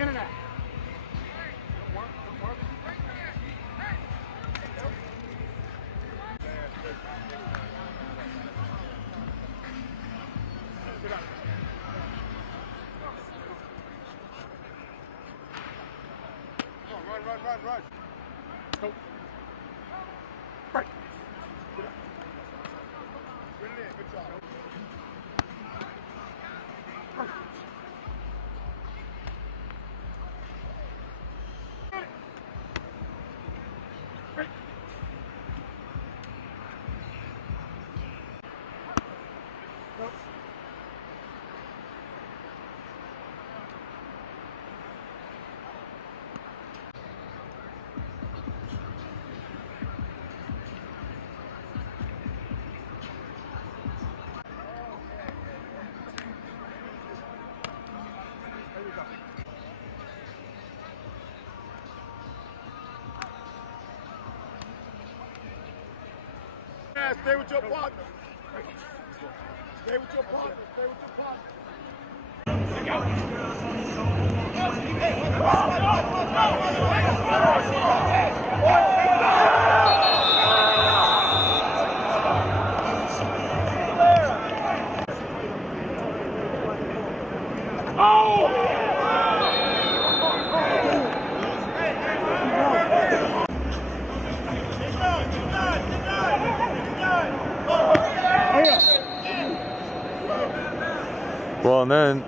Internet. Run. Go. Right. Get it in. Good job. Stay with your partner. Stay with your partner. Stay with your partner. Well, and then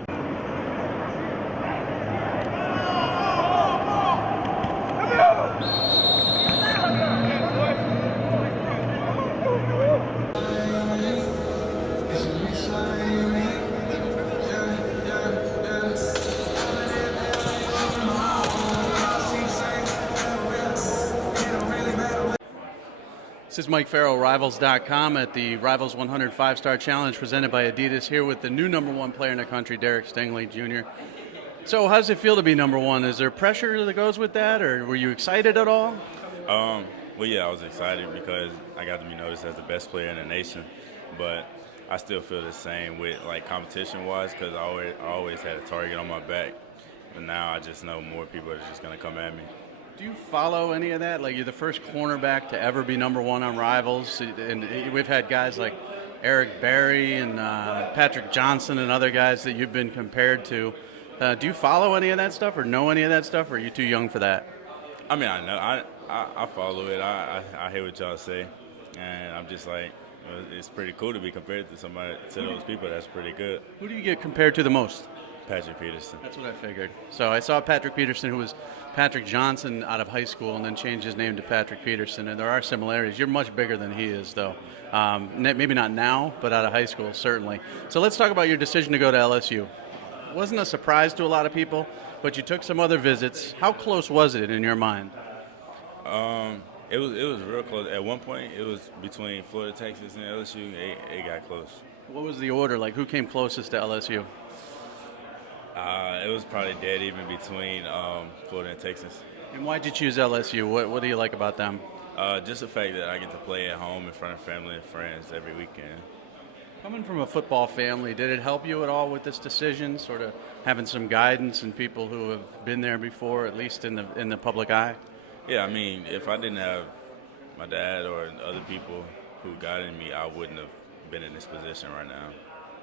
This is Mike Farrell, Rivals.com at the Rivals 100 5-Star Challenge presented by Adidas, here with the new #1 player in the country, Derek Stingley Jr. So how does it feel to be #1? Is there pressure that goes with that, or were you excited at all? Well, yeah, I was excited because I got to be noticed as the best player in the nation, but I still feel the same with, like, competition-wise, because I always had a target on my back, but now I just know more people are just going to come at me. Do you follow any of that? Like, you're the first cornerback to ever be #1 on Rivals, and we've had guys like Eric Berry and Patrick Johnson and other guys that you've been compared to. Do you follow any of that stuff or know any of that stuff, or are you too young for that? I mean, I know. I follow it. I hear what y'all say, and I'm just like, it's pretty cool to be compared to those people. That's pretty good. Who do you get compared to the most? Patrick Peterson. That's what I figured. So I saw Patrick Peterson, who was Patrick Johnson out of high school, and then changed his name to Patrick Peterson, and there are similarities. You're much bigger than he is, though. Maybe not now, but out of high school, certainly. So let's talk about your decision to go to LSU. It wasn't a surprise to a lot of people, but you took some other visits. How close was it in your mind? It was real close. At one point, it was between Florida, Texas, and LSU. It got close. What was the order? Like, who came closest to LSU? It was probably dead even between Florida and Texas. And why'd you choose LSU? What do you like about them? Just the fact that I get to play at home in front of family and friends every weekend. Coming from a football family, did it help you at all with this decision, sort of having some guidance and people who have been there before, at least in the public eye? Yeah, I mean, if I didn't have my dad or other people who guided me, I wouldn't have been in this position right now.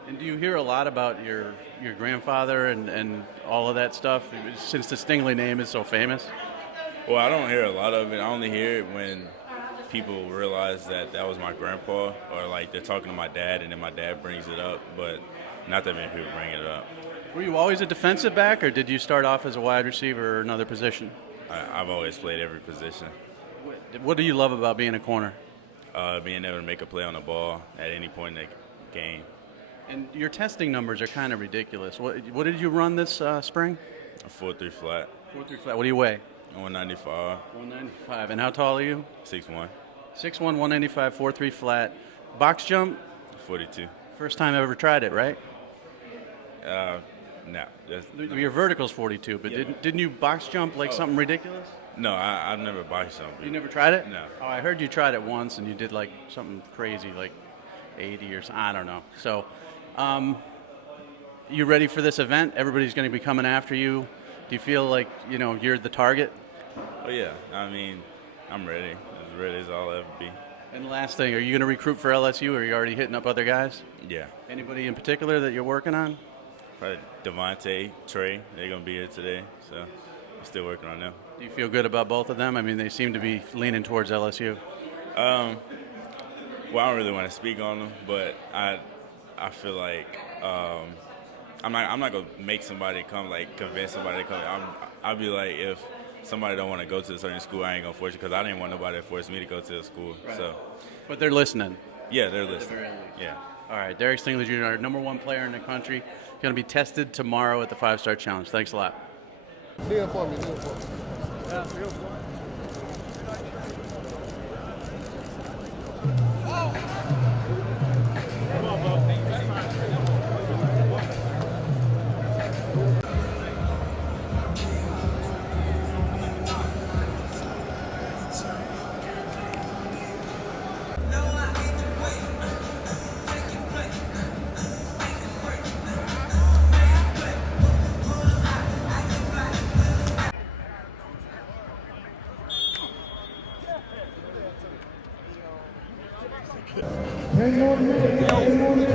And do you hear a lot about your grandfather and all of that stuff, since the Stingley name is so famous? Well, I don't hear a lot of it. I only hear it when people realize that was my grandpa, or like they're talking to my dad and then my dad brings it up, but not that many people bring it up. Were you always a defensive back, or did you start off as a wide receiver or another position? I've always played every position. What do you love about being a corner? Being able to make a play on the ball at any point in the game. And your testing numbers are kind of ridiculous. What did you run this spring? A 4.3 flat. 4.3 flat. What do you weigh? 195. 195. And how tall are you? 6'1". 6'1", 195, 4.3 flat. Box jump? 42. First time I ever tried it, right? No. Your vertical's 42, but didn't you box jump like something ridiculous? No, I've never box jumped. You never tried it? No. Oh, I heard you tried it once and you did like something crazy, like 80 or something. I don't know. So, you ready for this event? Everybody's going to be coming after you. Do you feel like you're the target? Oh yeah, I mean, I'm ready, as ready as I'll ever be. And the last thing, are you going to recruit for LSU, or are you already hitting up other guys? Yeah, Anybody in particular that you're working on? probably Devontae, Trey, they're gonna be here today, so I'm still working on them. Do you feel good about both of them? I mean, they seem to be leaning towards LSU. Well, I don't really want to speak on them, but I feel like I'm not gonna make somebody come, like convince somebody to come. I'll be like, if somebody don't want to go to a certain school, I ain't gonna force you, because I didn't want nobody to force me to go to a school. Right. So But they're listening. yeah, they're listening. Yeah. All right, Derek Stingley Jr., our #1 player in the country, going to be tested tomorrow at the 5-Star Challenge. Thanks a lot. Kneel for me, kneel for me. Yeah, kneel for me. Hang on,